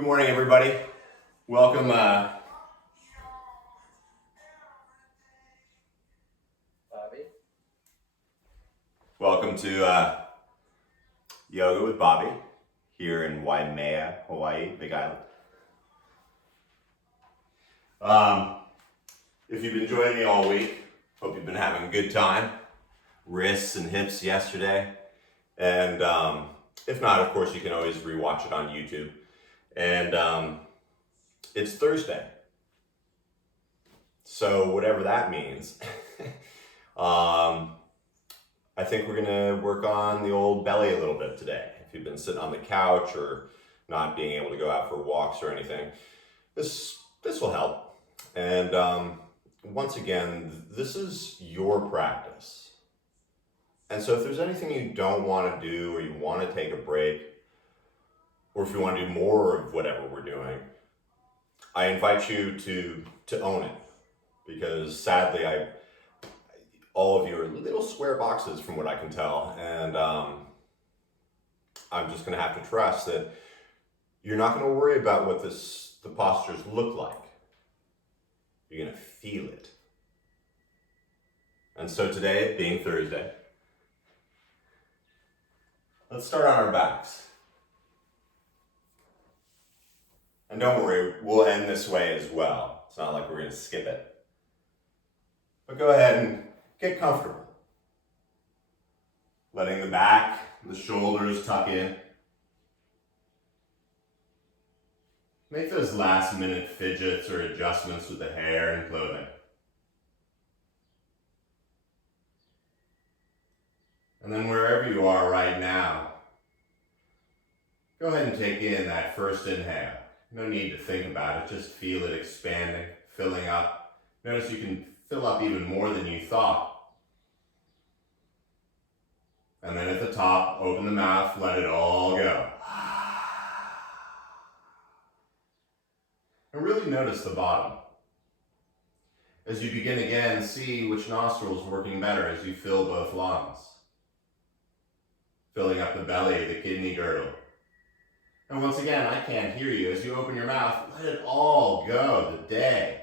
Good morning, everybody. Welcome. Bobby? Welcome to Yoga with Bobby here in Waimea, Hawaii, Big Island. If you've been joining me all week, hope you've been having a good time. Wrists and hips yesterday, and if not, of course, you can always rewatch it on YouTube. And it's Thursday, so whatever that means. I think we're gonna work on the old belly a little bit today. If you've been sitting on the couch or not being able to go out for walks or anything, this will help. And once again, this is your practice. And so if there's anything you don't want to do, or you want to take a break, or if you want to do more of whatever we're doing, I invite you to own it, because sadly all of you are little square boxes from what I can tell, and I'm just going to have to trust that you're not going to worry about what the postures look like. You're going to feel it. And so today, being Thursday, let's start on our backs. And don't worry, we'll end this way as well. It's not like we're going to skip it. But go ahead and get comfortable. Letting the back, the shoulders tuck in. Make those last minute fidgets or adjustments with the hair and clothing. And then wherever you are right now, go ahead and take in that first inhale. No need to think about it, just feel it expanding, filling up. Notice you can fill up even more than you thought. And then at the top, open the mouth, let it all go. And really notice the bottom. As you begin again, see which nostril is working better as you fill both lungs. Filling up the belly, the kidney girdle. And once again, I can't hear you. As you open your mouth, let it all go, the day.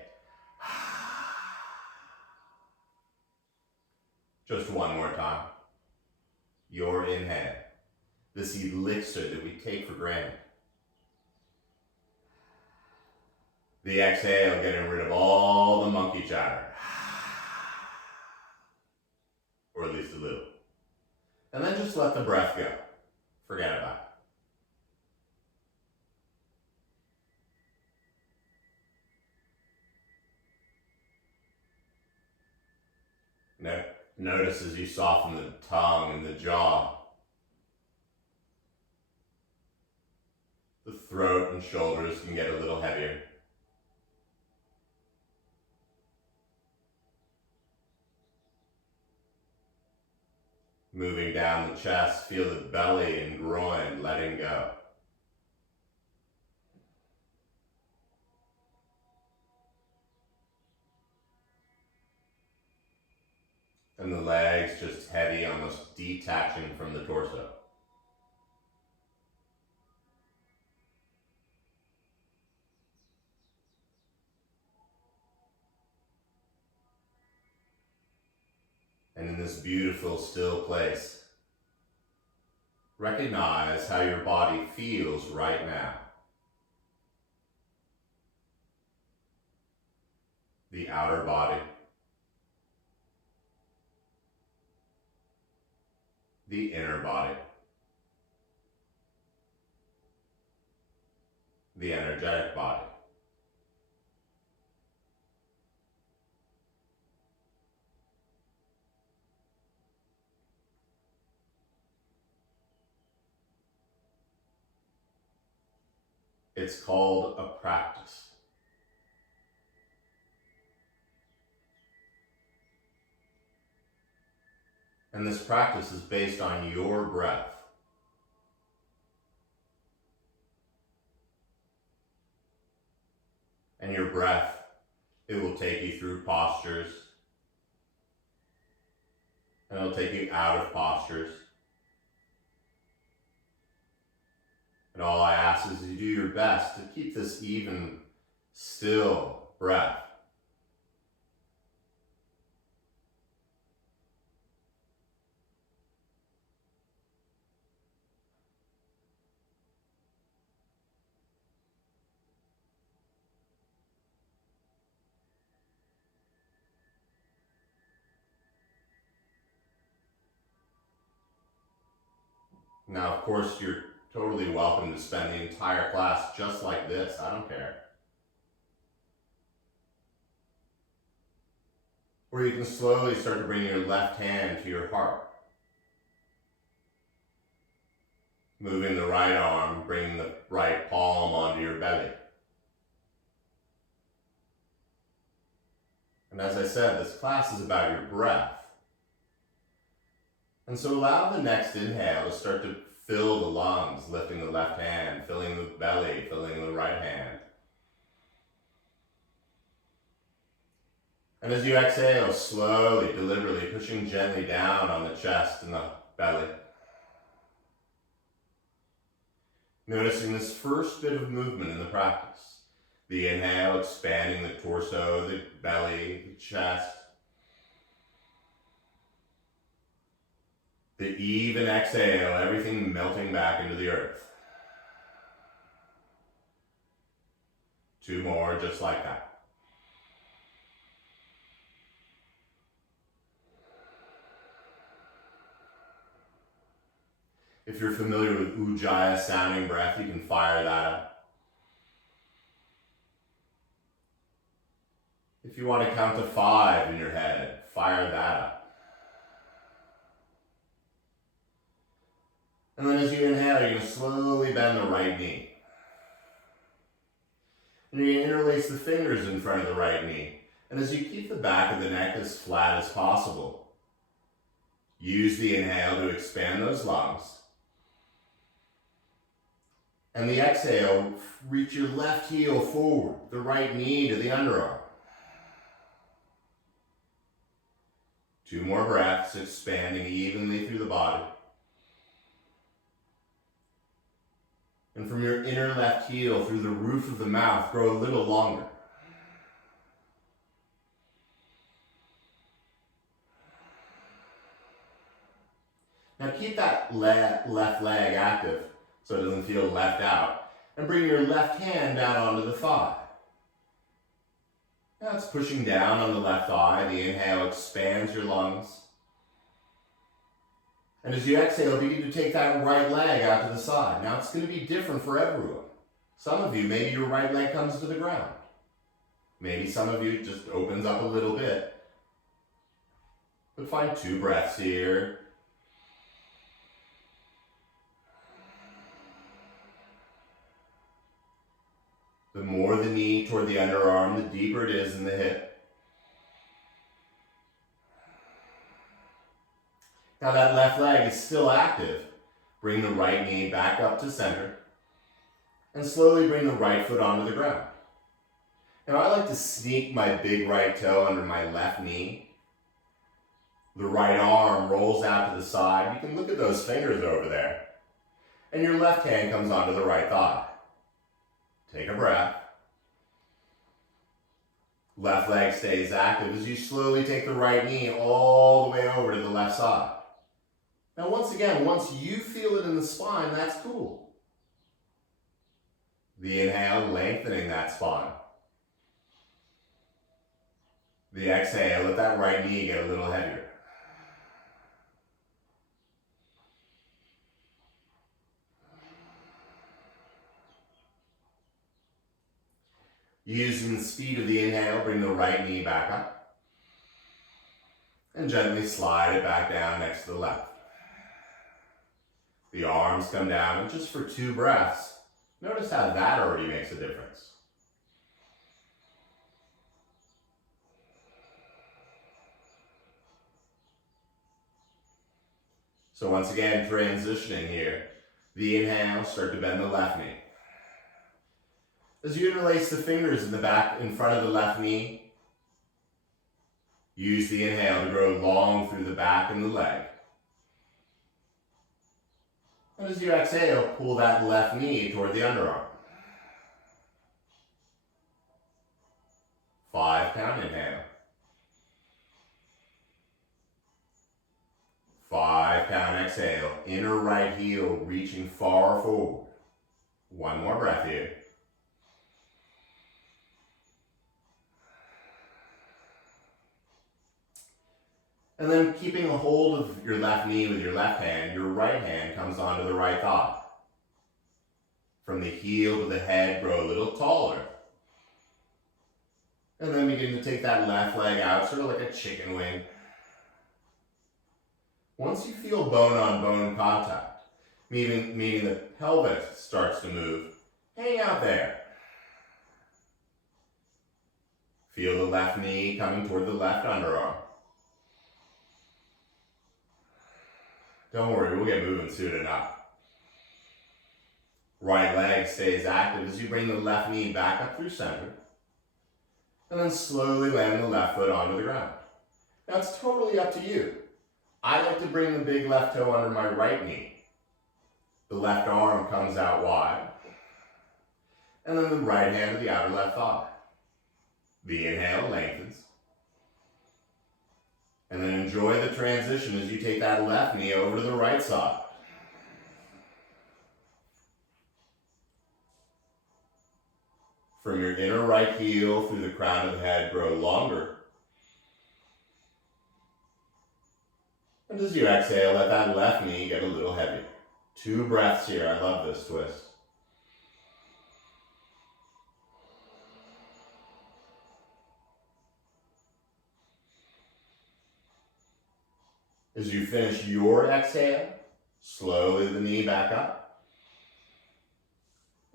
Just one more time. Your inhale, this elixir that we take for granted. The exhale, getting rid of all the monkey chatter. Or at least a little. And then just let the breath go. Forget about it. Notice as you soften the tongue and the jaw, the throat and shoulders can get a little heavier. Moving down the chest, feel the belly and groin letting go. And the legs just heavy, almost detaching from the torso. And in this beautiful, still place, recognize how your body feels right now. The outer body, the inner body, the energetic body. It's called a practice. And this practice is based on your breath. And your breath, it will take you through postures, and it'll take you out of postures. And all I ask passes, you do your best to keep this even, still breath. Now, of course, you're totally welcome to spend the entire class just like this. I don't care. Or you can slowly start to bring your left hand to your heart. Moving the right arm, bringing the right palm onto your belly. And as I said, this class is about your breath. And so allow the next inhale to start to fill the lungs, lifting the left hand, filling the belly, filling the right hand. And as you exhale, slowly, deliberately, pushing gently down on the chest and the belly. Noticing this first bit of movement in the practice. The inhale, expanding the torso, the belly, the chest. The even exhale, everything melting back into the earth. 2 more, just like that. If you're familiar with Ujjayi sounding breath, you can fire that up. If you want to count to 5 in your head, fire that up. And then as you inhale, you're going to slowly bend the right knee. And you're going to interlace the fingers in front of the right knee. And as you keep the back of the neck as flat as possible, use the inhale to expand those lungs. And the exhale, reach your left heel forward, the right knee to the underarm. 2 more breaths, expanding evenly through the body. And from your inner left heel through the roof of the mouth, grow a little longer. Now keep that left leg active so it doesn't feel left out. And bring your left hand down onto the thigh. Now it's pushing down on the left thigh. The inhale expands your lungs. And as you exhale, begin to take that right leg out to the side. Now it's going to be different for everyone. Some of you, maybe your right leg comes to the ground. Maybe some of you it just opens up a little bit. But find 2 breaths here. The more the knee toward the underarm, the deeper it is in the hip. Now that left leg is still active. Bring the right knee back up to center. And slowly bring the right foot onto the ground. Now I like to sneak my big right toe under my left knee. The right arm rolls out to the side. You can look at those fingers over there. And your left hand comes onto the right thigh. Take a breath. Left leg stays active as you slowly take the right knee all the way over to the left side. Now once again, once you feel it in the spine, that's cool. The inhale, lengthening that spine. The exhale, let that right knee get a little heavier. Using the speed of the inhale, bring the right knee back up. And gently slide it back down next to the left. The arms come down, and just for 2 breaths, notice how that already makes a difference. So once again, transitioning here. The inhale, start to bend the left knee. As you interlace the fingers in the back, in front of the left knee, use the inhale to grow long through the back and the leg. And as you exhale, pull that left knee toward the underarm. 5 count inhale. 5 count exhale. Inner right heel reaching far forward. 1 more breath here. And then keeping a hold of your left knee with your left hand, your right hand comes onto the right thigh. From the heel to the head, grow a little taller. And then begin to take that left leg out, sort of like a chicken wing. Once you feel bone-on-bone contact, meaning the pelvis starts to move, hang out there. Feel the left knee coming toward the left underarm. Don't worry, we'll get moving soon enough. Right leg stays active as you bring the left knee back up through center. And then slowly land the left foot onto the ground. Now it's totally up to you. I like to bring the big left toe under my right knee. The left arm comes out wide. And then the right hand to the outer left thigh. The inhale lengthens. And then enjoy the transition as you take that left knee over to the right side. From your inner right heel through the crown of the head, grow longer. And as you exhale, let that left knee get a little heavier. 2 breaths here. I love this twist. As you finish your exhale, slowly the knee back up.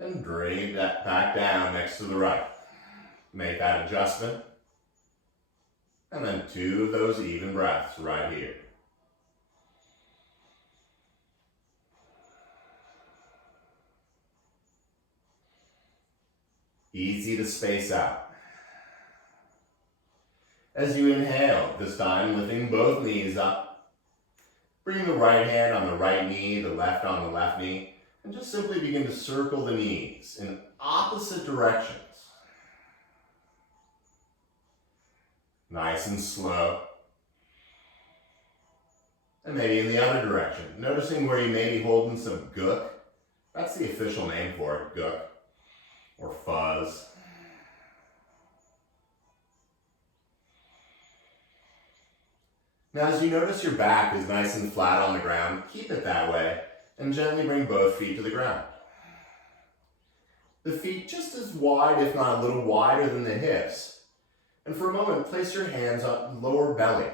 And bring that back down next to the right. Make that adjustment. And then 2 of those even breaths right here. Easy to space out. As you inhale, this time lifting both knees up. Bring the right hand on the right knee, the left on the left knee. And just simply begin to circle the knees in opposite directions. Nice and slow. And maybe in the other direction. Noticing where you may be holding some gook. That's the official name for it, gook. Or fuzz. Now as you notice your back is nice and flat on the ground, keep it that way. And gently bring both feet to the ground. The feet just as wide, if not a little wider than the hips. And for a moment, place your hands on the lower belly.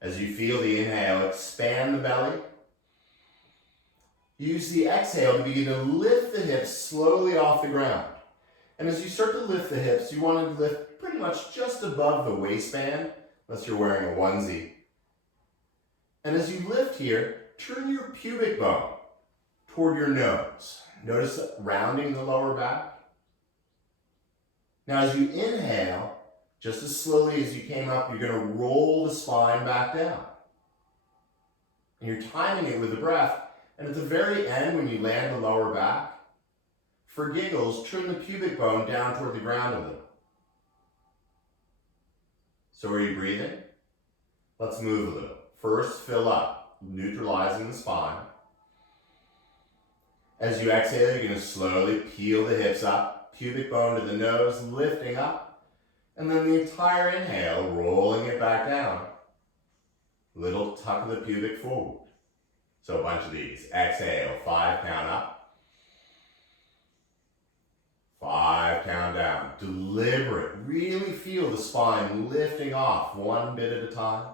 As you feel the inhale, expand the belly. Use the exhale to begin to lift the hips slowly off the ground. And as you start to lift the hips, you want to lift pretty much just above the waistband, unless you're wearing a onesie. And as you lift here, turn your pubic bone toward your nose. Notice rounding the lower back. Now as you inhale, just as slowly as you came up, you're going to roll the spine back down. And you're timing it with the breath. And at the very end, when you land the lower back, for giggles, turn the pubic bone down toward the ground a little. So are you breathing? Let's move a little. First, fill up. Neutralizing the spine. As you exhale, you're going to slowly peel the hips up, pubic bone to the nose, lifting up, and then the entire inhale, rolling it back down. Little tuck of the pubic forward. So a bunch of these. Exhale, 5 count up. 5 count down. Deliberate. Really feel the spine lifting off 1 bit at a time.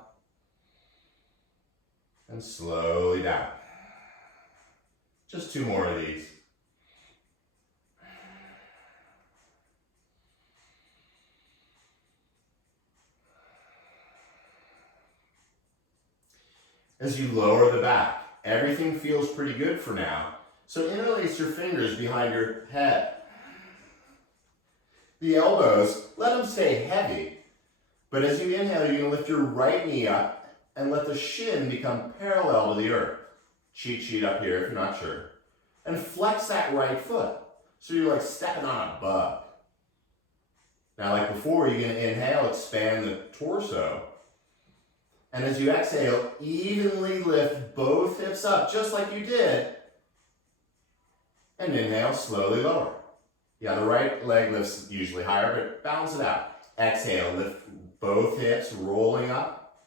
And slowly down. Just 2 more of these. As you lower the back, everything feels pretty good for now. So interlace your fingers behind your head. The elbows, let them stay heavy. But as you inhale, you're going to lift your right knee up and let the shin become parallel to the earth. cheat sheet up here if you're not sure. And flex that right foot. So you're like stepping on a bug. Now, like before, you're going to inhale, expand the torso. And as you exhale, evenly lift both hips up, just like you did. And inhale, slowly lower. Yeah, the right leg lifts usually higher, but balance it out. Exhale, lift both hips, rolling up.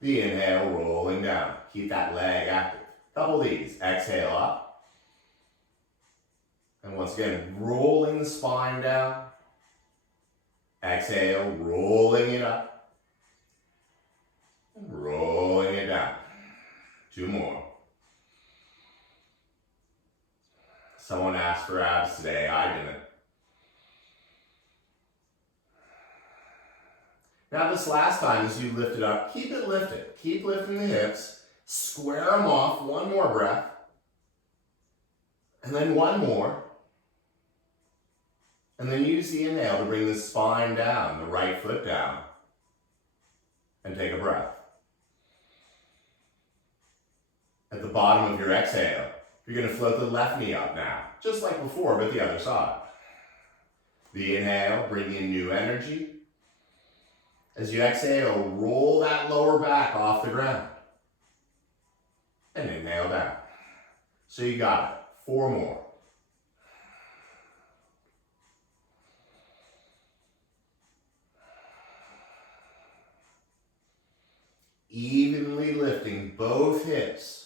The inhale, rolling down. Keep that leg active. Couple of these. Exhale up. And once again, rolling the spine down. Exhale, rolling it up. Rolling it down. 2 more. Someone asked for abs today. I didn't. Now this last time, as you lift it up, keep it lifted. Keep lifting the hips. Square them off. 1 more breath. And then 1 more. And then use the inhale to bring the spine down, the right foot down. And take a breath. At the bottom of your exhale, you're going to float the left knee up now, just like before, but the other side. The inhale, bring in new energy. As you exhale, roll that lower back off the ground. And inhale down. So you got it. 4 more. Evenly lifting both hips.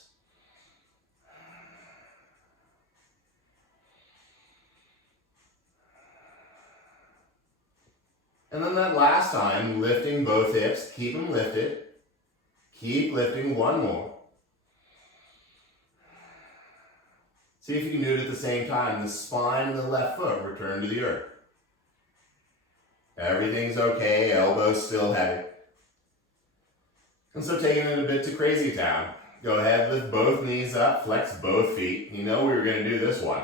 And then that last time, lifting both hips, keep them lifted. Keep lifting 1 more. See if you can do it at the same time. The spine and the left foot return to the earth. Everything's okay, elbows still heavy. And so taking it a bit to crazy town. Go ahead, lift both knees up, flex both feet. You know we were going to do this one.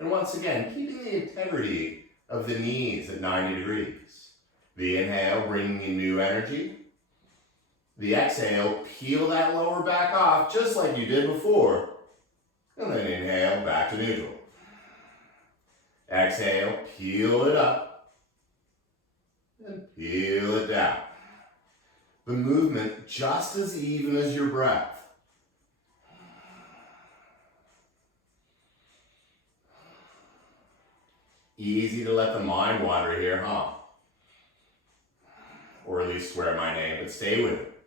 And once again, keeping the integrity of the knees at 90 degrees. The inhale, bringing in new energy. The exhale, peel that lower back off just like you did before. And then inhale, back to neutral. Exhale, peel it up. And peel it down. The movement just as even as your breath. Easy to let the mind wander here, huh? Or at least swear my name, but stay with it.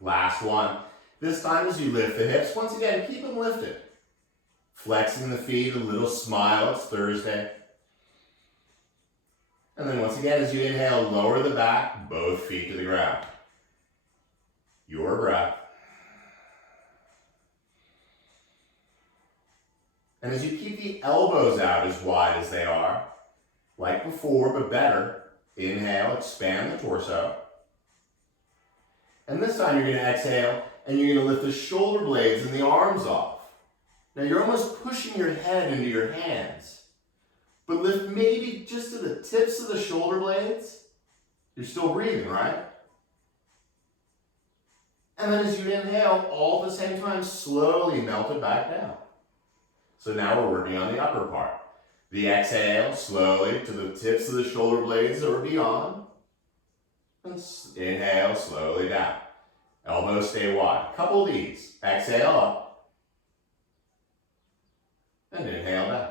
Last one. This time as you lift the hips, once again, keep them lifted. Flexing the feet, a little smile, it's Thursday. And then once again, as you inhale, lower the back, both feet to the ground. Your breath. And as you keep the elbows out as wide as they are, like before, but better, inhale, expand the torso. And this time you're going to exhale, and you're going to lift the shoulder blades and the arms off. Now you're almost pushing your head into your hands. But lift maybe just to the tips of the shoulder blades. You're still breathing, right? And then as you inhale, all at the same time, slowly melt it back down. So now we're working on the upper part. The exhale, slowly to the tips of the shoulder blades or beyond. And inhale, slowly down. Elbows stay wide. Couple of these. Exhale up. And inhale down.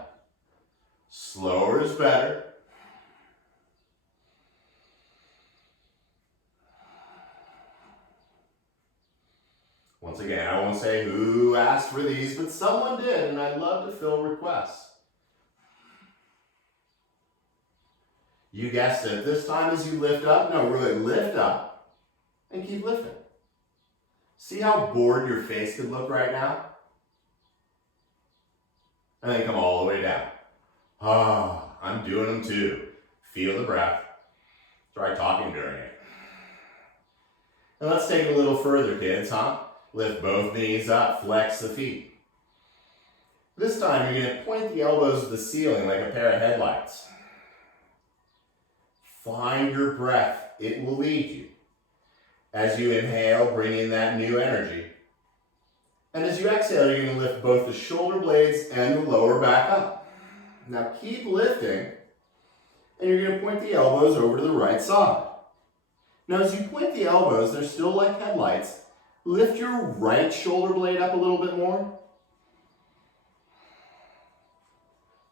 Slower is better. Once again, I won't say who asked for these, but someone did, and I'd love to fill requests. You guessed it. This time as you lift up, no, really lift up and keep lifting. See how bored your face could look right now? And then come all the way down. Ah, I'm doing them too. Feel the breath. Try talking during it. And let's take it a little further, kids, huh? Lift both knees up, flex the feet. This time you're going to point the elbows to the ceiling like a pair of headlights. Find your breath. It will lead you. As you inhale, bring in that new energy. And as you exhale, you're going to lift both the shoulder blades and the lower back up. Now keep lifting, and you're going to point the elbows over to the right side. Now as you point the elbows, they're still like headlights. Lift your right shoulder blade up a little bit more.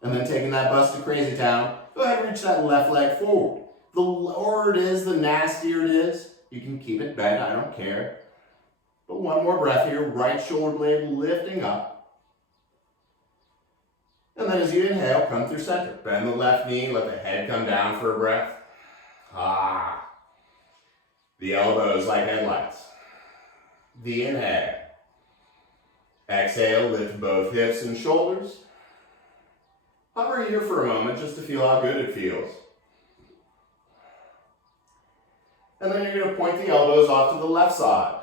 And then taking that bust to crazy town, go ahead and reach that left leg forward. The lower it is, the nastier it is. You can keep it bent, I don't care. But one more breath here, right shoulder blade lifting up. And then as you inhale, come through center. Bend the left knee, let the head come down for a breath. The elbows like headlights. The inhale. Exhale, lift both hips and shoulders. Hover here for a moment just to feel how good it feels. And then you're going to point the elbows off to the left side.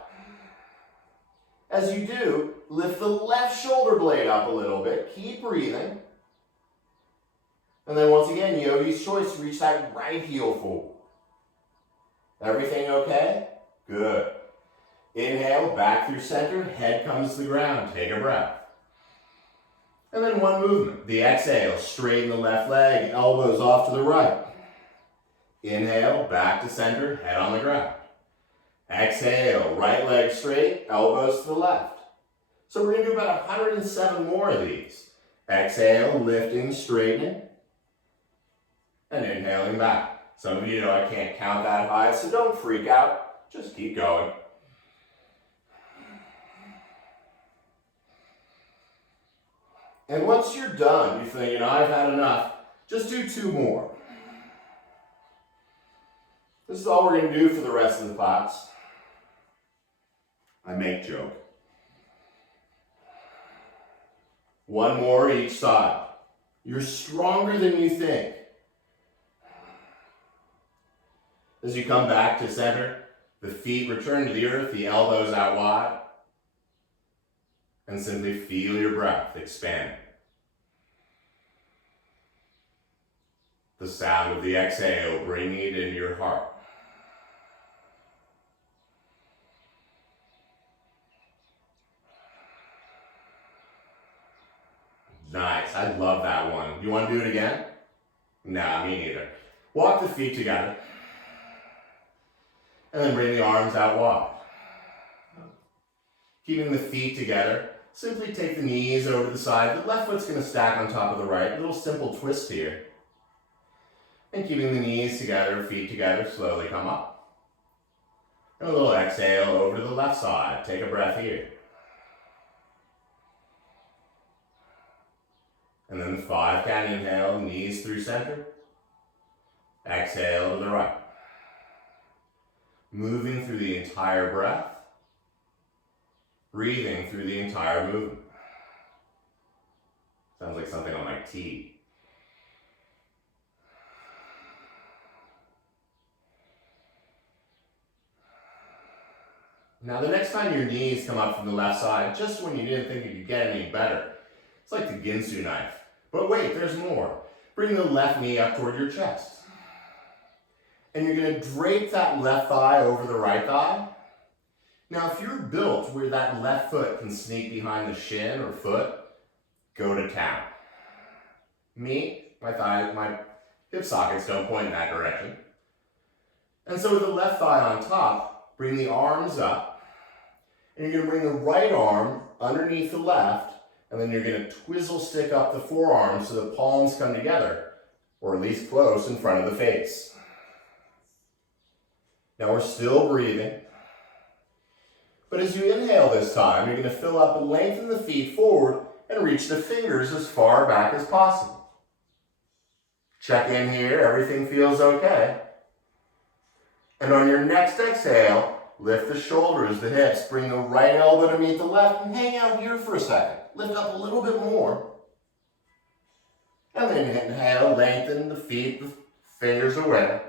As you do, lift the left shoulder blade up a little bit. Keep breathing. And then once again, yogi's choice, reach that right heel forward. Everything okay? Good. Inhale, back through center, head comes to the ground. Take a breath. And then one movement. The exhale, straighten the left leg, elbows off to the right. Inhale, back to center, head on the ground. Exhale, right leg straight, elbows to the left. So we're going to do about 107 more of these. Exhale, lifting, straightening, and inhaling back. Some of you know I can't count that high, so don't freak out. Just keep going. And once you're done, you think, I've had enough, just do 2 more. This is all we're going to do for the rest of the class. I make joke. 1 more each side. You're stronger than you think. As you come back to center, the feet return to the earth, the elbows out wide. And simply feel your breath expand. The sound of the exhale, bringing it into your heart. Nice, I love that one. You want to do it again? Nah, me neither. Walk the feet together. And then bring the arms out wide. Keeping the feet together, simply take the knees over the side. The left foot's going to stack on top of the right. A little simple twist here. And keeping the knees together, feet together, slowly come up. And a little exhale over to the left side. Take a breath here. And then the 5 count inhale, knees through center. Exhale to the right. Moving through the entire breath. Breathing through the entire movement. Sounds like something on my tea. Now the next time your knees come up from the left side, just when you didn't think you could get any better, it's like the Ginsu knife. But wait, there's more. Bring the left knee up toward your chest. And you're going to drape that left thigh over the right thigh. Now if you're built where that left foot can sneak behind the shin or foot, go to town. Me, my hip sockets don't point in that direction. And so with the left thigh on top, bring the arms up. And you're going to bring the right arm underneath the left, and then you're going to twizzle stick up the forearms so the palms come together, or at least close in front of the face. Now we're still breathing. But as you inhale this time, you're going to fill up and lengthen the feet forward and reach the fingers as far back as possible. Check in here, everything feels okay. And on your next exhale, lift the shoulders, the hips, bring the right elbow to meet the left, and hang out here for a second. Lift up a little bit more. And then inhale, lengthen the feet, the fingers away.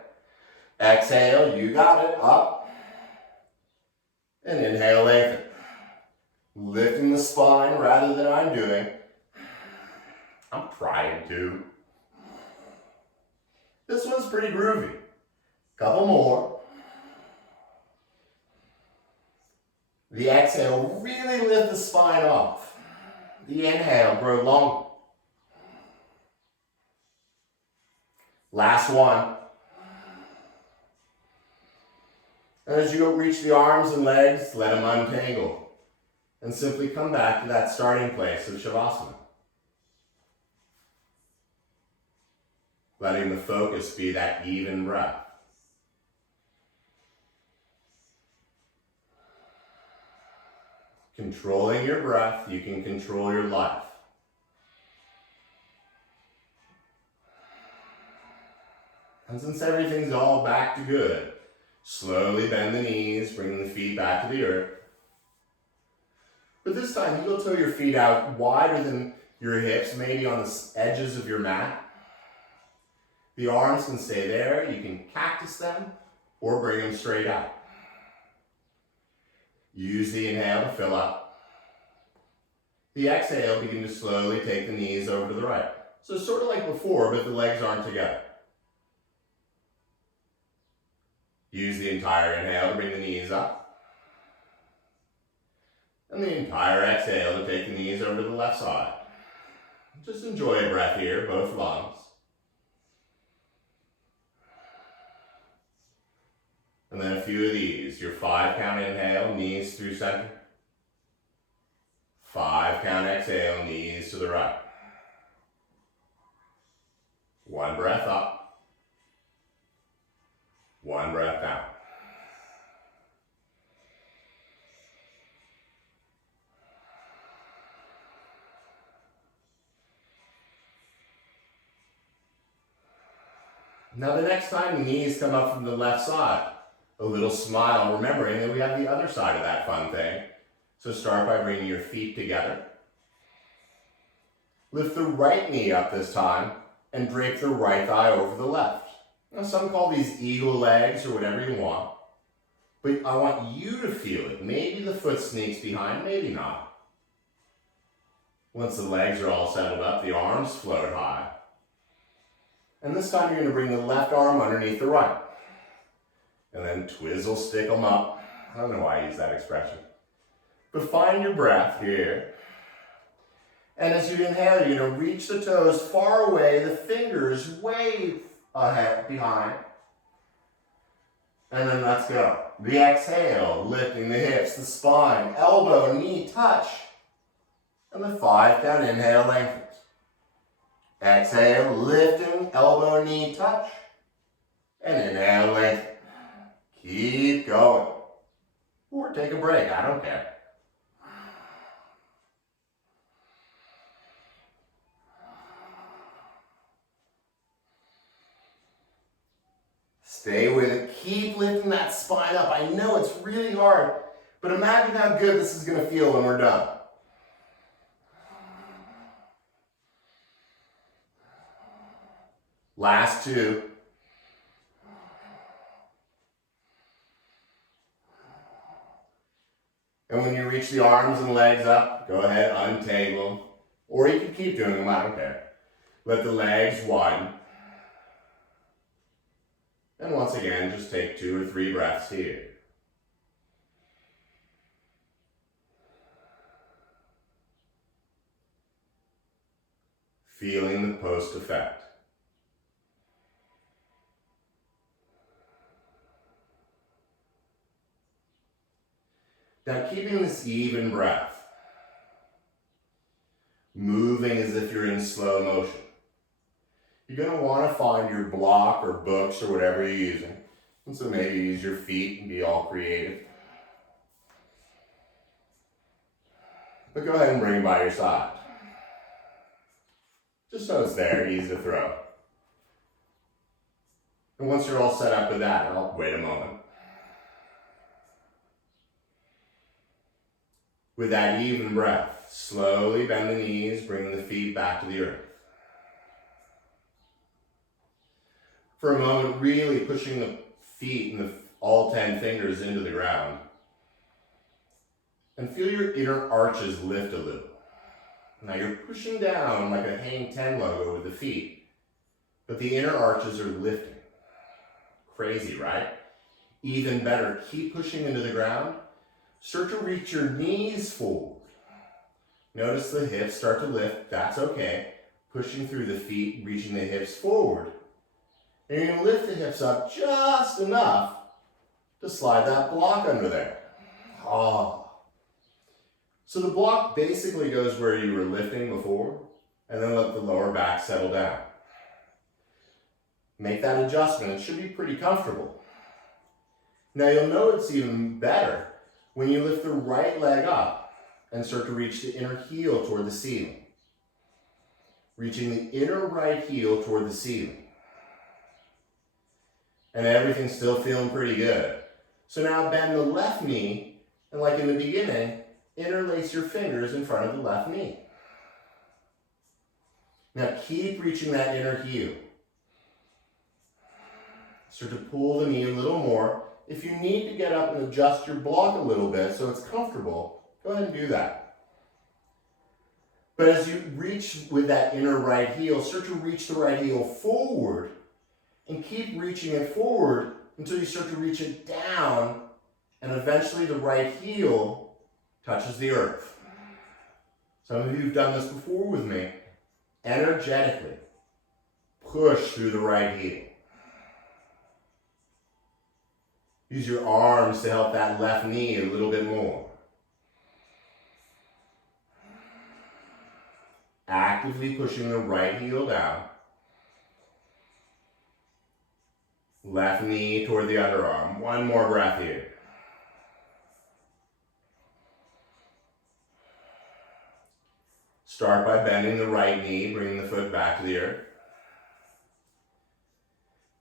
Exhale, you got it, up. And inhale, lengthen. Lifting the spine rather than I'm doing. I'm trying to. This one's pretty groovy. Couple more. The exhale, really lift the spine off. The inhale, grow long. Last one. And as you reach the arms and legs, let them untangle. And simply come back to that starting place of Shavasana. Letting the focus be that even breath. Controlling your breath, you can control your life. And since everything's all back to good, slowly bend the knees, bringing the feet back to the earth. But this time, you'll toe your feet out wider than your hips, maybe on the edges of your mat. The arms can stay there. You can cactus them or bring them straight out. Use the inhale to fill up. The exhale, begin to slowly take the knees over to the right. So sort of like before, but the legs aren't together. Use the entire inhale to bring the knees up. And the entire exhale to take the knees over to the left side. Just enjoy a breath here, both lungs. And then a few of these. Your 5-count inhale, knees through center. 5-count exhale, knees to the right. 1 breath up. 1 breath down. Now the next time the knees come up from the left side, a little smile, remembering that we have the other side of that fun thing. So start by bringing your feet together. Lift the right knee up this time and drape the right thigh over the left. Now some call these eagle legs or whatever you want, but I want you to feel it. Maybe the foot sneaks behind, maybe not. Once the legs are all settled up, the arms float high. And this time you're going to bring the left arm underneath the right. And then twizzle, stick them up. I don't know why I use that expression. But find your breath here. And as you inhale, you're going to reach the toes far away, the fingers way ahead, behind. And then let's go. The exhale, lifting the hips, the spine, elbow, knee, touch. And the 5-count inhale lengthens. Exhale, lifting, elbow, knee, touch. And inhale, lengthen. Keep going. Or take a break, I don't care. Stay with it. Keep lifting that spine up. I know it's really hard, but imagine how good this is going to feel when we're done. Last 2. And when you reach the arms and legs up, go ahead, untangle them. Or you can keep doing them, I don't care. Let the legs widen. And once again, just take 2 or 3 breaths here. Feeling the post effect. Now keeping this even breath, moving as if you're in slow motion. You're going to want to find your block or books or whatever you're using. And so maybe use your feet and be all creative. But go ahead and bring it by your side. Just so it's there, easy to throw. And once you're all set up with that, I'll wait a moment. With that even breath, slowly bend the knees, bring the feet back to the earth. For a moment, really pushing the feet and all 10 fingers into the ground. And feel your inner arches lift a little. Now you're pushing down like a Hang 10 logo with the feet, but the inner arches are lifting. Crazy, right? Even better, keep pushing into the ground Start to reach your knees forward. Notice the hips start to lift. That's okay. Pushing through the feet, reaching the hips forward. And you're going to lift the hips up just enough to slide that block under there. Oh. So the block basically goes where you were lifting before, and then let the lower back settle down. Make that adjustment. It should be pretty comfortable. Now you'll know it's even better when you lift the right leg up and start to reach the inner heel toward the ceiling. Reaching the inner right heel toward the ceiling. And everything's still feeling pretty good. So now bend the left knee, and like in the beginning, interlace your fingers in front of the left knee. Now keep reaching that inner heel. Start to pull the knee a little more. If you need to get up and adjust your block a little bit so it's comfortable, go ahead and do that. But as you reach with that inner right heel, start to reach the right heel forward and keep reaching it forward until you start to reach it down, and eventually the right heel touches the earth. Some of you have done this before with me. Energetically push through the right heel. Use your arms to help that left knee a little bit more. Actively pushing the right heel down. Left knee toward the underarm. One more breath here. Start by bending the right knee, bringing the foot back to the earth.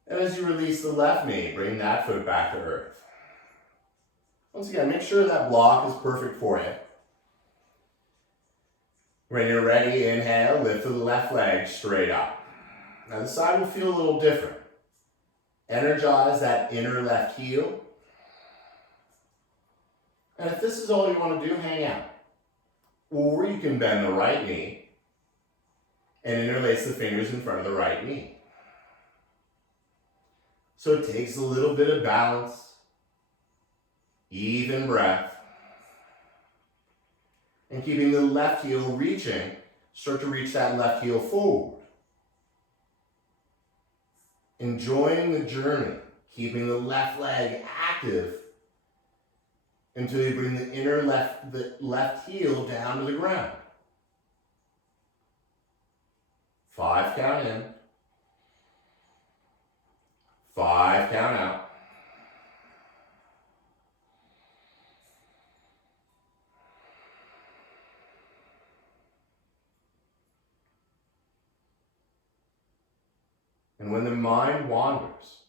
And as you release the left knee, bring that foot back to earth. Once again, make sure that block is perfect for you. When you're ready, inhale, lift the left leg straight up. Now the side will feel a little different. Energize that inner left heel. And if this is all you want to do, hang out. Or you can bend the right knee and interlace the fingers in front of the right knee. So it takes a little bit of balance, even breath, and keeping the left heel reaching, start to reach that left heel forward. Enjoying the journey, keeping the left leg active until you bring the left heel down to the ground. 5 count in. 5 count out. And when the mind wanders,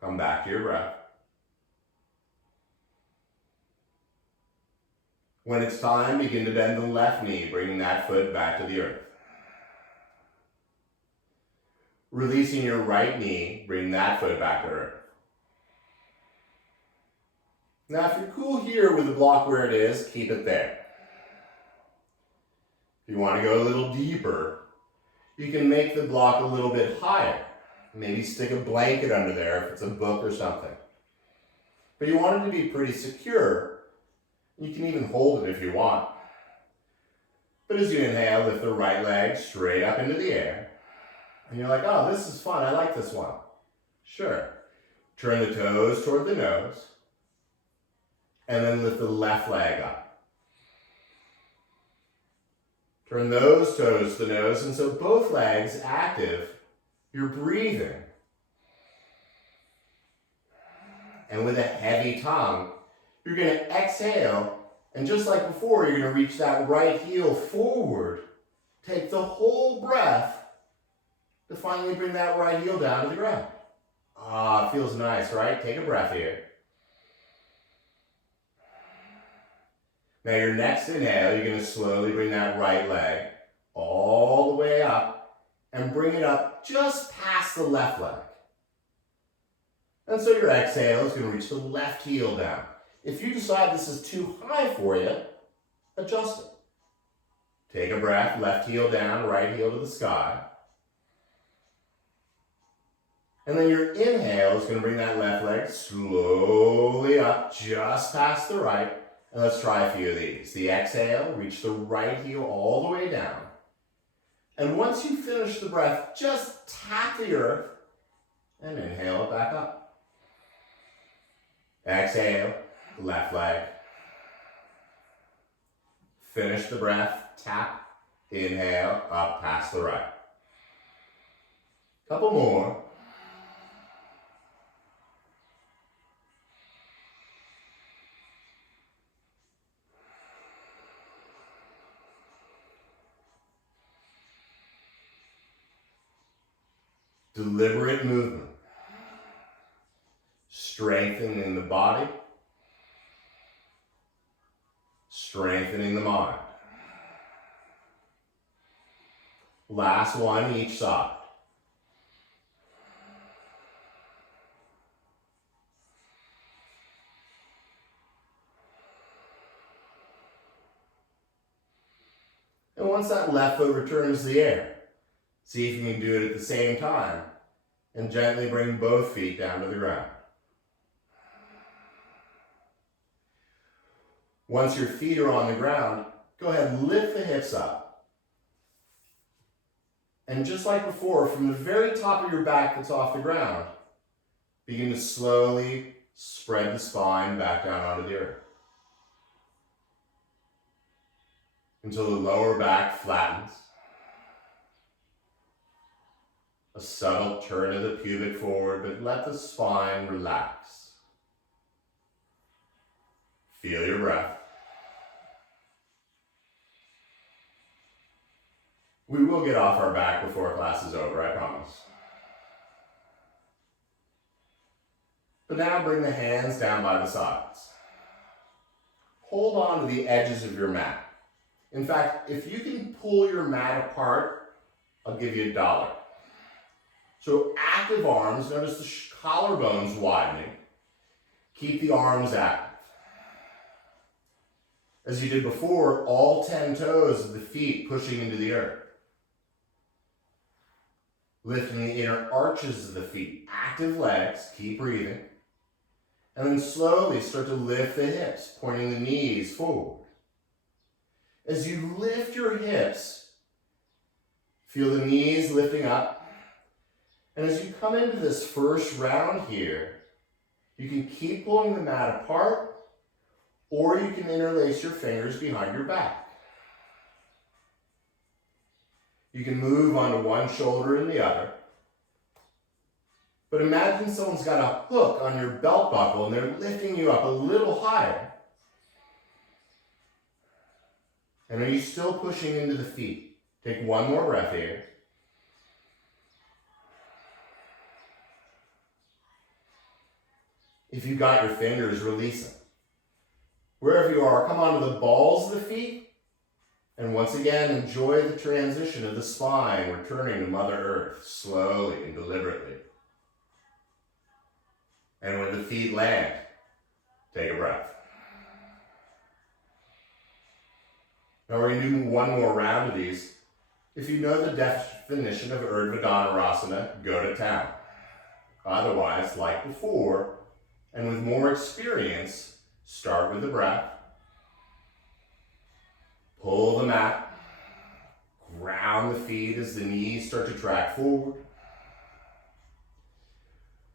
come back to your breath. When it's time, begin to bend the left knee, bringing that foot back to the earth. Releasing your right knee, bring that foot back to earth. Now, if you're cool here with the block where it is, keep it there. If you want to go a little deeper, you can make the block a little bit higher. Maybe stick a blanket under there if it's a book or something. But you want it to be pretty secure. You can even hold it if you want. But as you inhale, lift the right leg straight up into the air. And you're like, oh, this is fun. I like this one. Sure. Turn the toes toward the nose. And then lift the left leg up. Turn those toes to the nose. And so both legs active. You're breathing. And with a heavy tongue, you're going to exhale, and just like before, you're going to reach that right heel forward. Take the whole breath to finally bring that right heel down to the ground. Ah, it feels nice, right? Take a breath here. Now your next inhale, you're going to slowly bring that right leg all the way up and bring it up just past the left leg. And so your exhale is going to reach the left heel down. If you decide this is too high for you, adjust it. Take a breath, left heel down, right heel to the sky. And then your inhale is going to bring that left leg slowly up just past the right. And let's try a few of these. The exhale, reach the right heel all the way down. And once you finish the breath, just tap the earth and inhale it back up. Exhale, left leg. Finish the breath, tap, inhale, up past the right. Couple more. Deliberate movement. Strengthening the body. Strengthening the mind. Last one each side. And once that left foot returns to the air, see if you can do it at the same time and gently bring both feet down to the ground. Once your feet are on the ground, go ahead and lift the hips up. And just like before, from the very top of your back that's off the ground, begin to slowly spread the spine back down onto the earth. Until the lower back flattens. A subtle turn of the pubic forward, but let the spine relax. Feel your breath. We will get off our back before class is over, I promise. But now bring the hands down by the sides. Hold on to the edges of your mat. In fact, if you can pull your mat apart, I'll give you $1. So active arms, notice the collarbones widening. Keep the arms active. As you did before, all 10 toes of the feet pushing into the earth. Lifting the inner arches of the feet, active legs, keep breathing. And then slowly start to lift the hips, pointing the knees forward. As you lift your hips, feel the knees lifting up. And as you come into this first round here, you can keep pulling the mat apart, or you can interlace your fingers behind your back. You can move onto one shoulder and the other. But imagine someone's got a hook on your belt buckle and they're lifting you up a little higher. And are you still pushing into the feet? Take one more breath here. If you've got your fingers, release them. Wherever you are, come onto the balls of the feet. And once again, enjoy the transition of the spine, returning to Mother Earth, slowly and deliberately. And when the feet land, take a breath. Now we're going to do one more round of these. If you know the definition of Urdhva Dhanurasana, go to town. Otherwise, like before, and with more experience, start with the breath. Pull the mat, ground the feet as the knees start to track forward.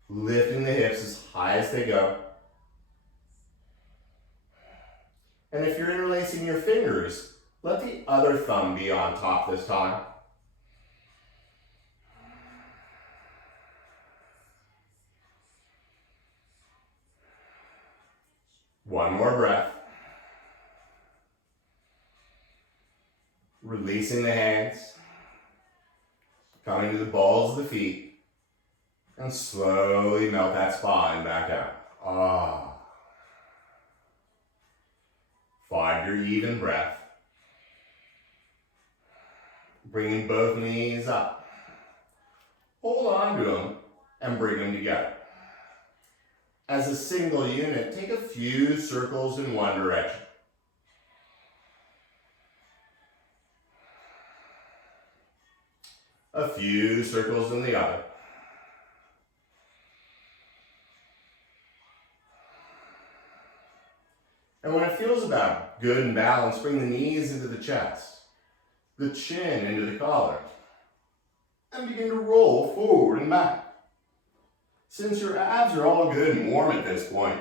Lifting the hips as high as they go. And if you're interlacing your fingers, let the other thumb be on top this time. One more breath. Releasing the hands, coming to the balls of the feet, and slowly melt that spine back down. Find your even breath. Bringing both knees up. Hold on to them and bring them together. As a single unit, take a few circles in one direction. A few circles in the other. good and balanced, bring the knees into the chest, the chin into the collar, and begin to roll forward and back. Since your abs are all good and warm at this point,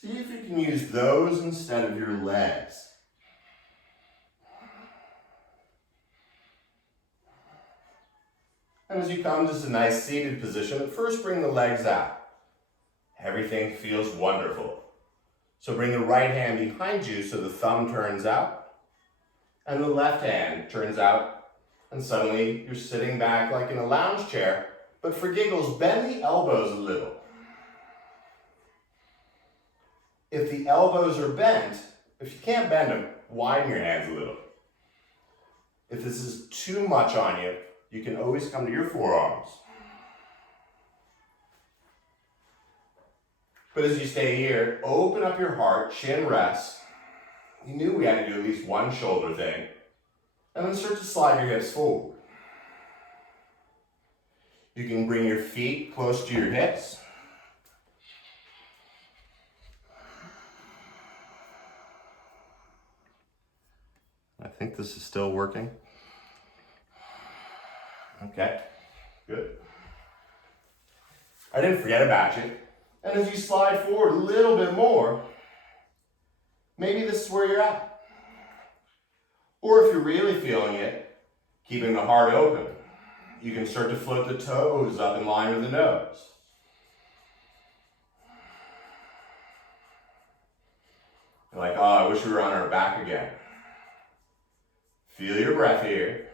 see if you can use those instead of your legs. And as you come to a nice seated position, first bring the legs out. Everything feels wonderful. So bring the right hand behind you so the thumb turns out, and the left hand turns out, and suddenly you're sitting back like in a lounge chair, but for giggles, bend the elbows a little. If the elbows are bent, if you can't bend them, widen your hands a little. If this is too much on you, you can always come to your forearms. But as you stay here, open up your heart, chin rests. You knew we had to do at least one shoulder thing. And then start to slide your hips forward. You can bring your feet close to your hips. I think this is still working. Okay, good. I didn't forget about you. And as you slide forward a little bit more, maybe this is where you're at. Or if you're really feeling it, keeping the heart open, you can start to float the toes up in line with the nose. You're like, oh, I wish we were on our back again. Feel your breath here.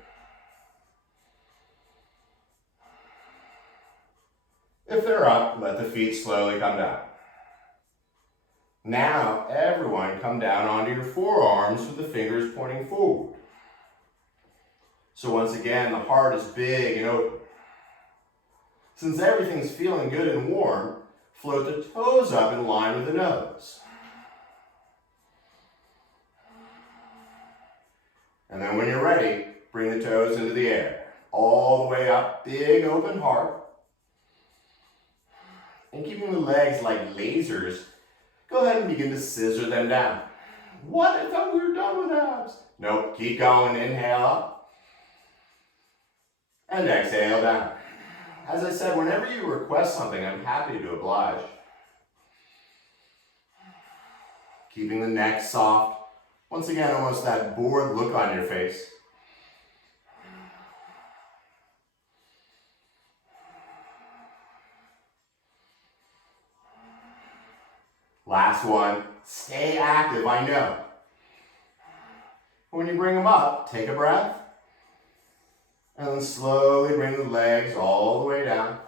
If they're up, let the feet slowly come down. Now, everyone come down onto your forearms with the fingers pointing forward. So once again, the heart is big and open. Since everything's feeling good and warm, float the toes up in line with the nose. And then when you're ready, bring the toes into the air. All the way up, big open heart. And keeping the legs like lasers, go ahead and begin to scissor them down. What? I thought we were done with abs. Nope, keep going. Inhale up. And exhale down. As I said, whenever you request something, I'm happy to oblige. Keeping the neck soft. Once again, almost that bored look on your face. Last one, stay active, I know. When you bring them up, take a breath. And then slowly bring the legs all the way down.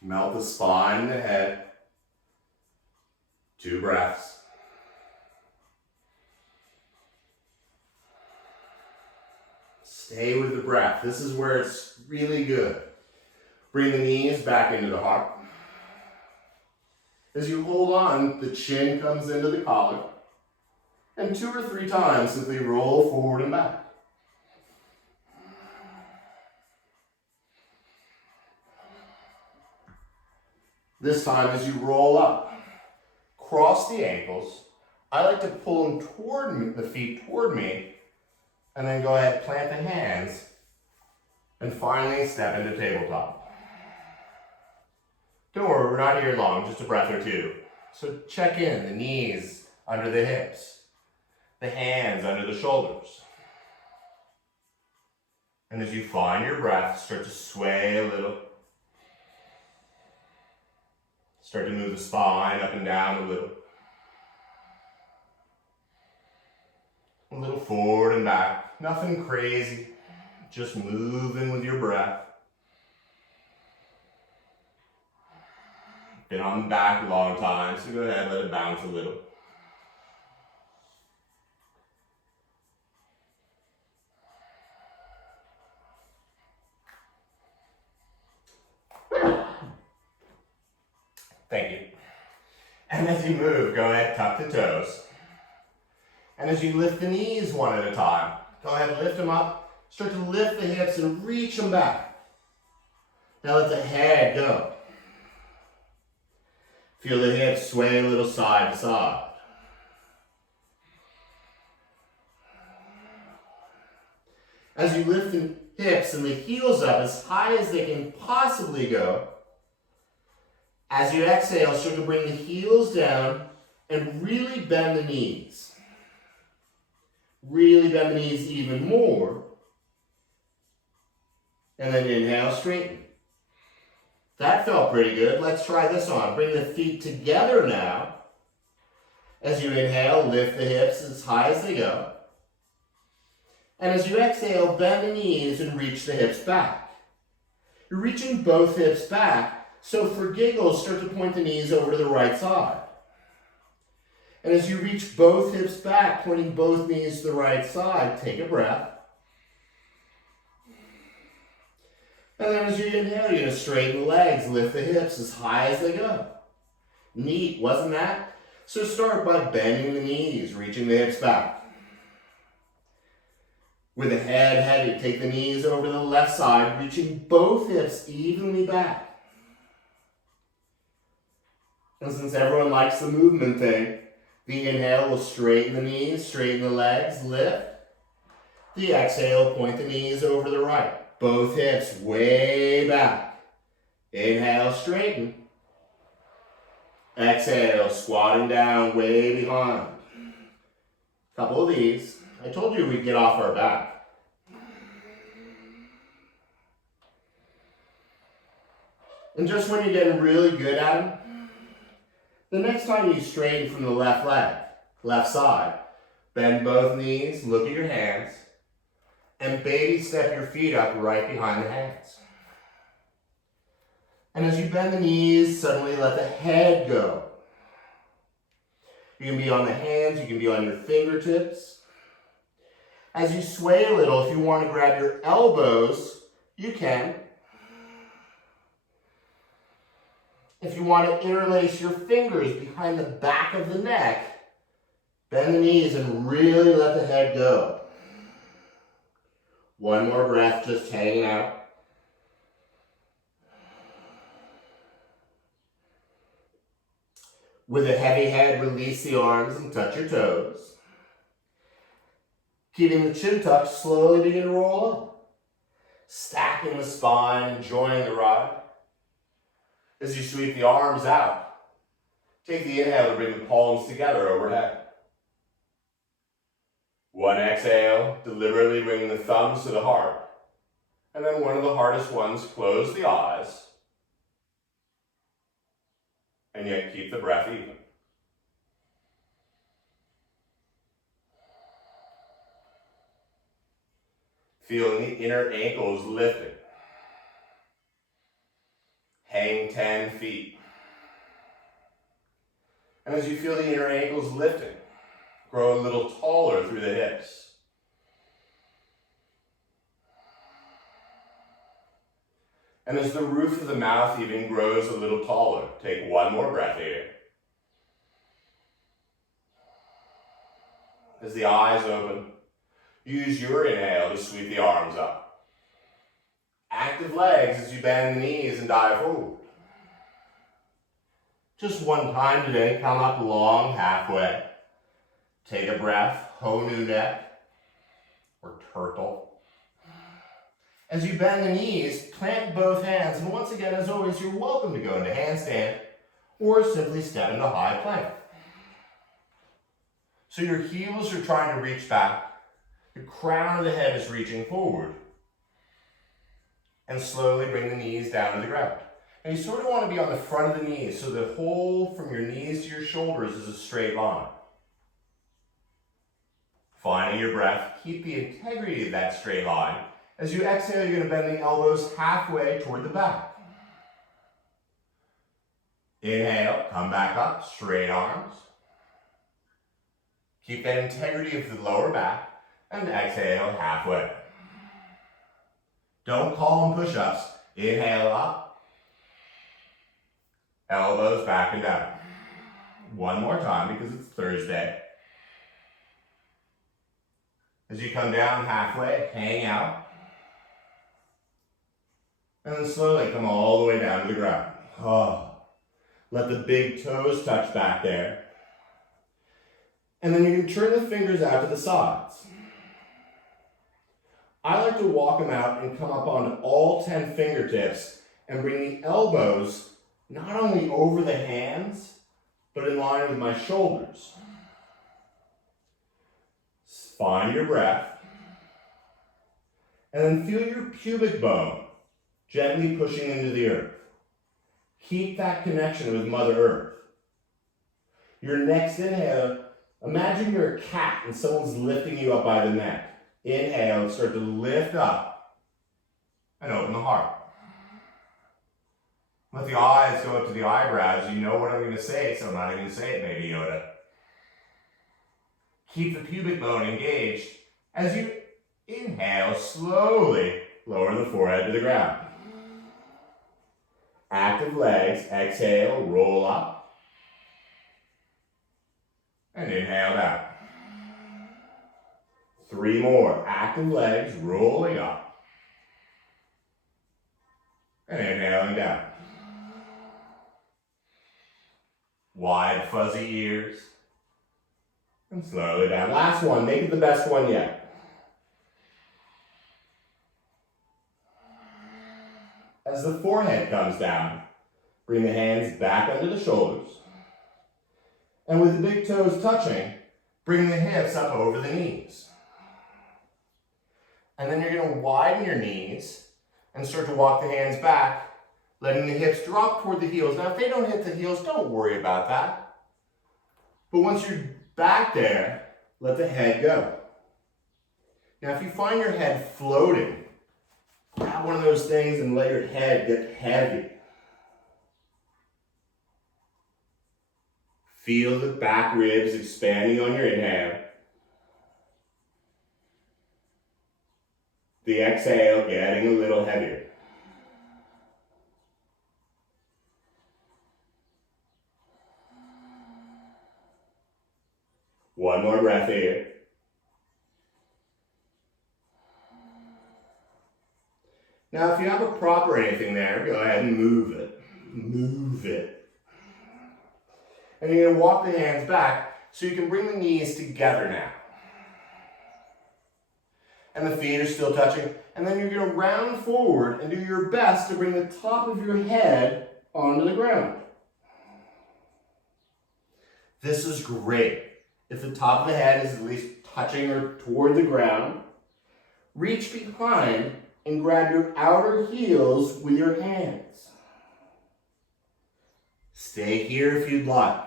Melt the spine and the head. 2 breaths. Stay with the breath. This is where it's really good. Bring the knees back into the heart. As you hold on, the chin comes into the collar. And 2 or 3 times, simply roll forward and back. This time, as you roll up, cross the ankles. I like to pull them toward me, the feet toward me, and then go ahead, plant the hands, and finally step into tabletop. Don't worry, we're not here long, just a breath or 2. So check in, the knees under the hips, the hands under the shoulders. And as you find your breath, start to sway a little. Start to move the spine up and down a little. A little forward and back. Nothing crazy. Just moving with your breath. Been on the back a long time, so go ahead, let it bounce a little. Thank you. And as you move, go ahead, tuck the toes. And as you lift the knees one at a time, go ahead, lift them up. Start to lift the hips and reach them back. Now let the head go. Feel the hips sway a little side to side. As you lift the hips and the heels up as high as they can possibly go, as you exhale, start to bring the heels down and really bend the knees. Really bend the knees even more. And then inhale, straighten. That felt pretty good. Let's try this on. Bring the feet together now. As you inhale, lift the hips as high as they go. And as you exhale, bend the knees and reach the hips back. You're reaching both hips back, so for giggles, start to point the knees over to the right side. And as you reach both hips back, pointing both knees to the right side, take a breath. And then as you inhale, you're going to straighten the legs, lift the hips as high as they go. Neat, wasn't that? So start by bending the knees, reaching the hips back. With the head heavy, take the knees over to the left side, reaching both hips evenly back. And since everyone likes the movement thing, the inhale will straighten the knees, straighten the legs, lift. The exhale, point the knees over to the right. Both hips way back. Inhale, straighten. Exhale, squatting down, way behind. Couple of these. I told you we'd get off our back. And just when you're getting really good at them, the next time you straighten from the left leg, left side, bend both knees, look at your hands, and baby step your feet up right behind the hands. And as you bend the knees, suddenly let the head go. You can be on the hands, you can be on your fingertips. As you sway a little, if you want to grab your elbows, you can. If you want to interlace your fingers behind the back of the neck, bend the knees and really let the head go. One more breath, just hanging out. With a heavy head, release the arms and touch your toes. Keeping the chin tucked, slowly begin to roll up. Stacking the spine, enjoying the ride. As you sweep the arms out, take the inhale to bring the palms together overhead. One exhale, deliberately bringing the thumbs to the heart. And then one of the hardest ones, close the eyes. And yet keep the breath even. Feeling the inner ankles lifting. Hang 10 feet. And as you feel the inner ankles lifting, grow a little taller through the hips. And as the roof of the mouth even grows a little taller, take one more breath here. As the eyes open, use your inhale to sweep the arms up. Active legs as you bend the knees and dive forward. Just one time today, come up long halfway. Take a breath, ho nu neck, or turtle. As you bend the knees, plant both hands, and once again, as always, you're welcome to go into handstand, or simply step into high plank. So your heels are trying to reach back, the crown of the head is reaching forward, and slowly bring the knees down to the ground. And you sort of want to be on the front of the knees, so the whole from your knees to your shoulders is a straight line. Finding your breath, keep the integrity of that straight line. As you exhale, you're going to bend the elbows halfway toward the back. Inhale, come back up, straight arms. Keep that integrity of the lower back, and exhale halfway. Don't call them push-ups. Inhale up. Elbows back and down. One more time because it's Thursday. As you come down halfway, hang out. And then slowly come all the way down to the ground. Oh, let the big toes touch back there. And then you can turn the fingers out to the sides. I like to walk them out and come up onto all 10 fingertips and bring the elbows not only over the hands, but in line with my shoulders. Find your breath. And then feel your pubic bone gently pushing into the earth. Keep that connection with Mother Earth. Your next inhale, imagine you're a cat and someone's lifting you up by the neck. Inhale and start to lift up and open the heart. Let the eyes go up to the eyebrows. You know what I'm going to say, so I'm not even going to say it, Baby Yoda. Keep the pubic bone engaged as you inhale, slowly lower the forehead to the ground. Active legs, exhale, roll up. And inhale down. 3 more. Active legs, rolling up. And inhaling down. Wide, fuzzy ears. And slowly down. Last one. Make it the best one yet. As the forehead comes down, bring the hands back under the shoulders. And with the big toes touching, bring the hips up over the knees. And then you're going to widen your knees and start to walk the hands back, letting the hips drop toward the heels. Now, if they don't hit the heels, don't worry about that. But once you're back there, let the head go. Now, if you find your head floating, grab one of those things and let your head get heavy. Feel the back ribs expanding on your inhale. The exhale getting a little heavier. One more breath here. Now, if you have a prop or anything there, go ahead and move it. Move it. And you're going to walk the hands back so you can bring the knees together now. And the feet are still touching. And then you're going to round forward and do your best to bring the top of your head onto the ground. This is great. If the top of the head is at least touching or toward the ground, reach behind and grab your outer heels with your hands. Stay here if you'd like.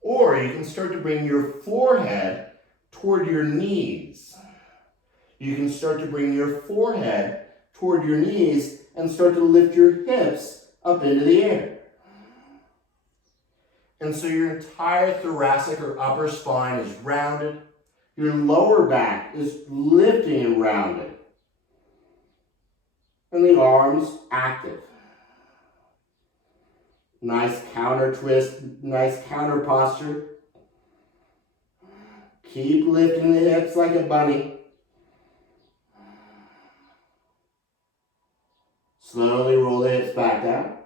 Or you can start to bring your forehead toward your knees. You can start to bring your forehead toward your knees and start to lift your hips up into the air. And so your entire thoracic or upper spine is rounded. Your lower back is lifting and rounded. And the arms active. Nice counter twist, nice counter posture. Keep lifting the hips like a bunny. Slowly roll the hips back down.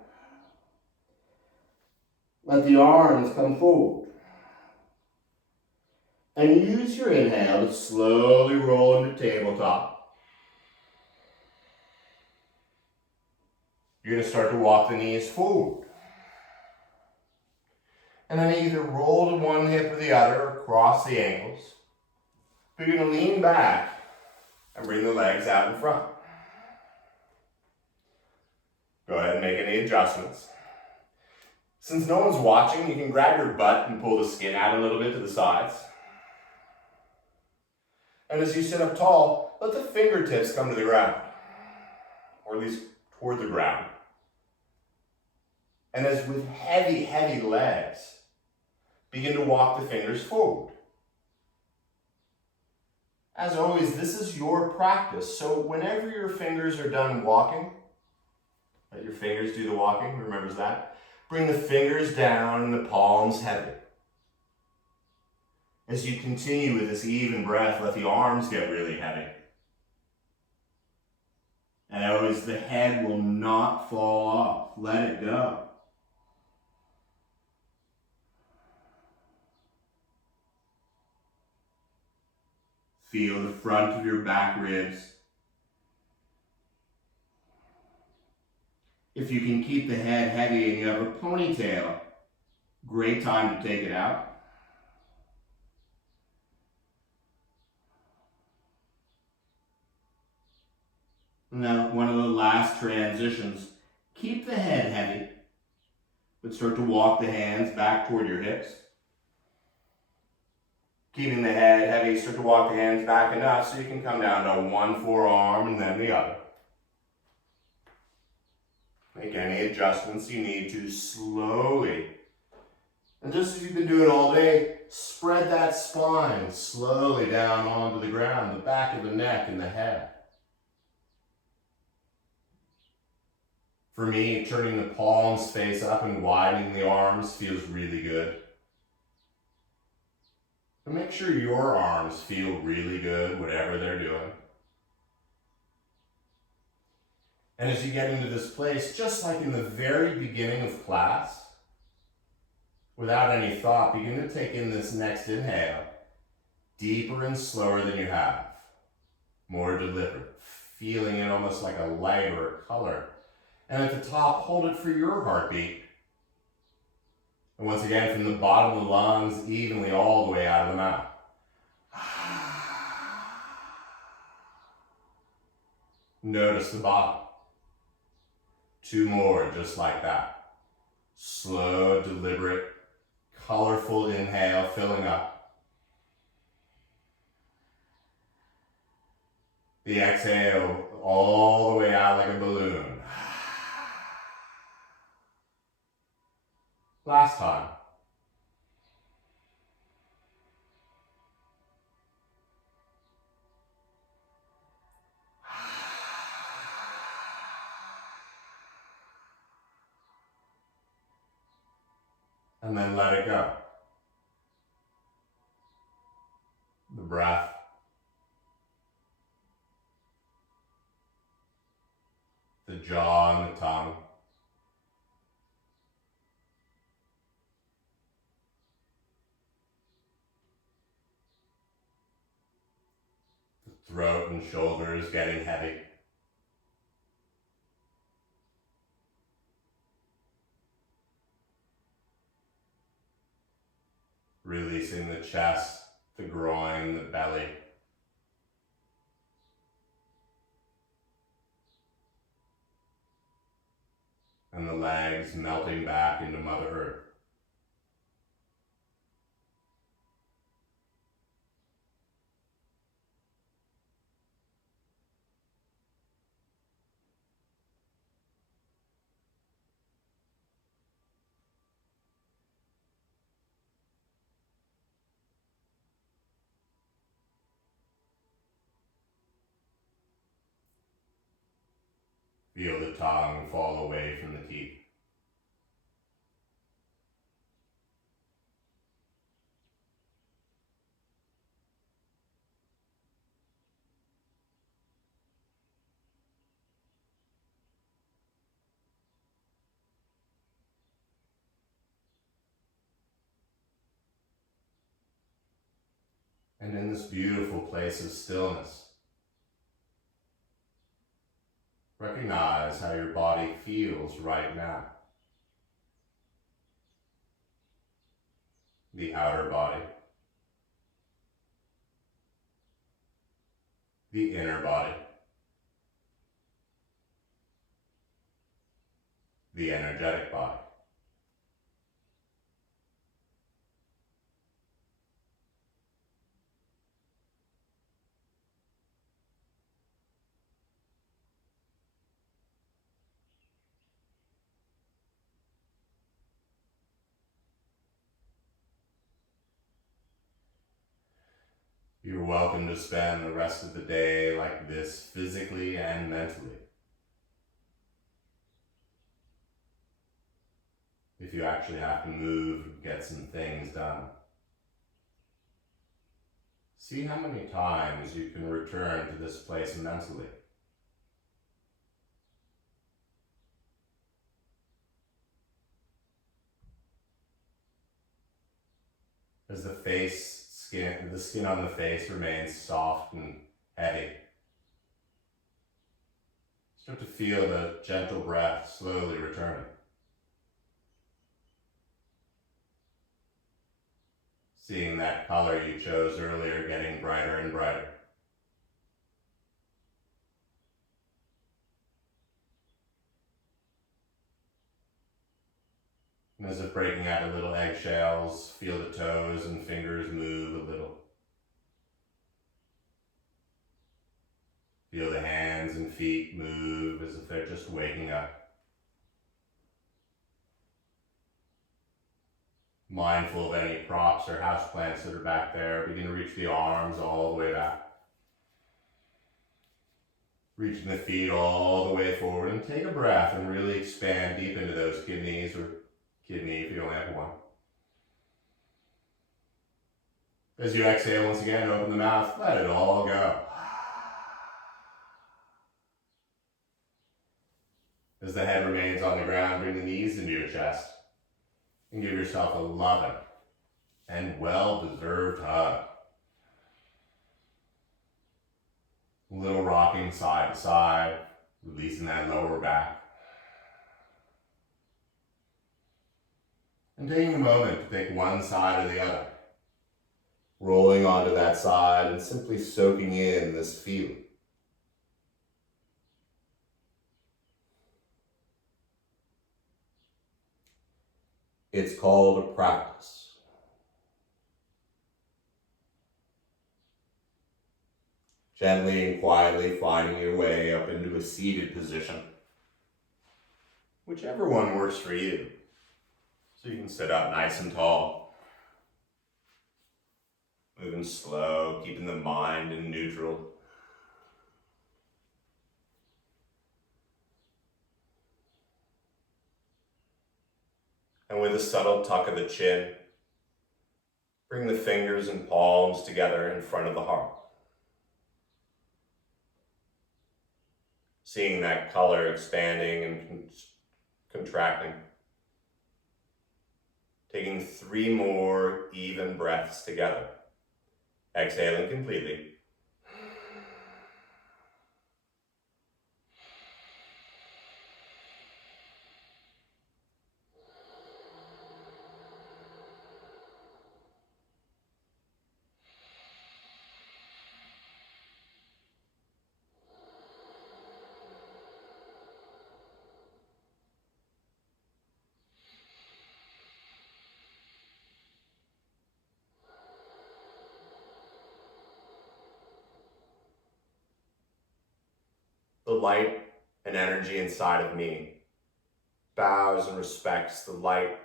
Let the arms come forward. And use your inhale to slowly roll into tabletop. You're going to start to walk the knees forward. And then either roll to one hip or the other or cross the ankles. But you're going to lean back and bring the legs out in front. Go ahead and make any adjustments. Since no one's watching, you can grab your butt and pull the skin out a little bit to the sides. And as you sit up tall, let the fingertips come to the ground, or at least toward the ground. And as with heavy, heavy legs, begin to walk the fingers forward. As always, this is your practice, so whenever your fingers are done walking, let your fingers do the walking, remembers that. Bring the fingers down and the palms heavy. As you continue with this even breath, let the arms get really heavy. And always the head will not fall off. Let it go. Feel the front of your back ribs. If you can keep the head heavy and you have a ponytail, great time to take it out. Now, one of the last transitions, keep the head heavy, but start to walk the hands back toward your hips. Keeping the head heavy, start to walk the hands back enough so you can come down to one forearm and then the other. Make any adjustments you need to slowly. And just as you've been doing all day, spread that spine slowly down onto the ground, the back of the neck and the head. For me, turning the palms face up and widening the arms feels really good. But make sure your arms feel really good, whatever they're doing. And as you get into this place, just like in the very beginning of class, without any thought, begin to take in this next inhale, deeper and slower than you have, more deliberate, feeling it almost like a light or a color. And at the top, hold it for your heartbeat. And once again, from the bottom of the lungs, evenly all the way out of the mouth. Notice the bottom. 2 more, just like that. Slow, deliberate, colorful inhale, filling up. The exhale, all the way out like a balloon. Last time. And then let it go. The breath. The jaw and the tongue. The throat and shoulders getting heavy. Releasing the chest, the groin, the belly. And the legs melting back into Mother Earth. Feel the tongue fall away from the teeth. And in this beautiful place of stillness, recognize how your body feels right now. The outer body, the inner body, the energetic body. You're welcome to spend the rest of the day like this, physically and mentally. If you actually have to move, get some things done. See how many times you can return to this place mentally. As the face The skin on the face remains soft and heavy. Start to feel the gentle breath slowly returning. Seeing that color you chose earlier getting brighter and brighter. And as if breaking out of little eggshells, feel the toes and fingers move a little. Feel the hands and feet move as if they're just waking up. Mindful of any props or houseplants that are back there, begin to reach the arms all the way back. Reaching the feet all the way forward, and take a breath and really expand deep into those kidneys, or kidney if you don't have one. As you exhale once again, open the mouth, let it all go. As the head remains on the ground, bring the knees into your chest and give yourself a loving and well-deserved hug. A little rocking side to side, releasing that lower back. And taking a moment to pick one side or the other. Rolling onto that side and simply soaking in this feeling. It's called a practice. Gently and quietly finding your way up into a seated position. Whichever one works for you. So you can sit up nice and tall. Moving slow, keeping the mind in neutral. And with a subtle tuck of the chin, bring the fingers and palms together in front of the heart. Seeing that color expanding and contracting. Taking 3 more even breaths together. Exhaling completely. The light and energy inside of me bows and respects the light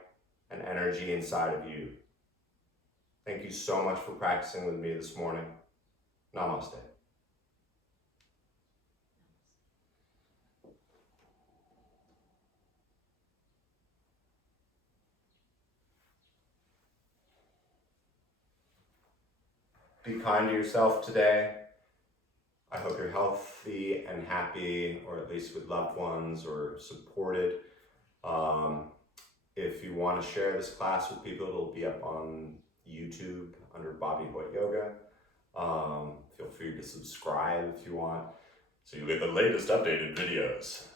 and energy inside of you. Thank you so much for practicing with me this morning. Namaste. Be kind to yourself today. I hope you're healthy and happy, or at least with loved ones, or supported. If you want to share this class with people, it'll be up on YouTube under Bobby Hoyt Yoga. Feel free to subscribe if you want, so you get the latest updated videos.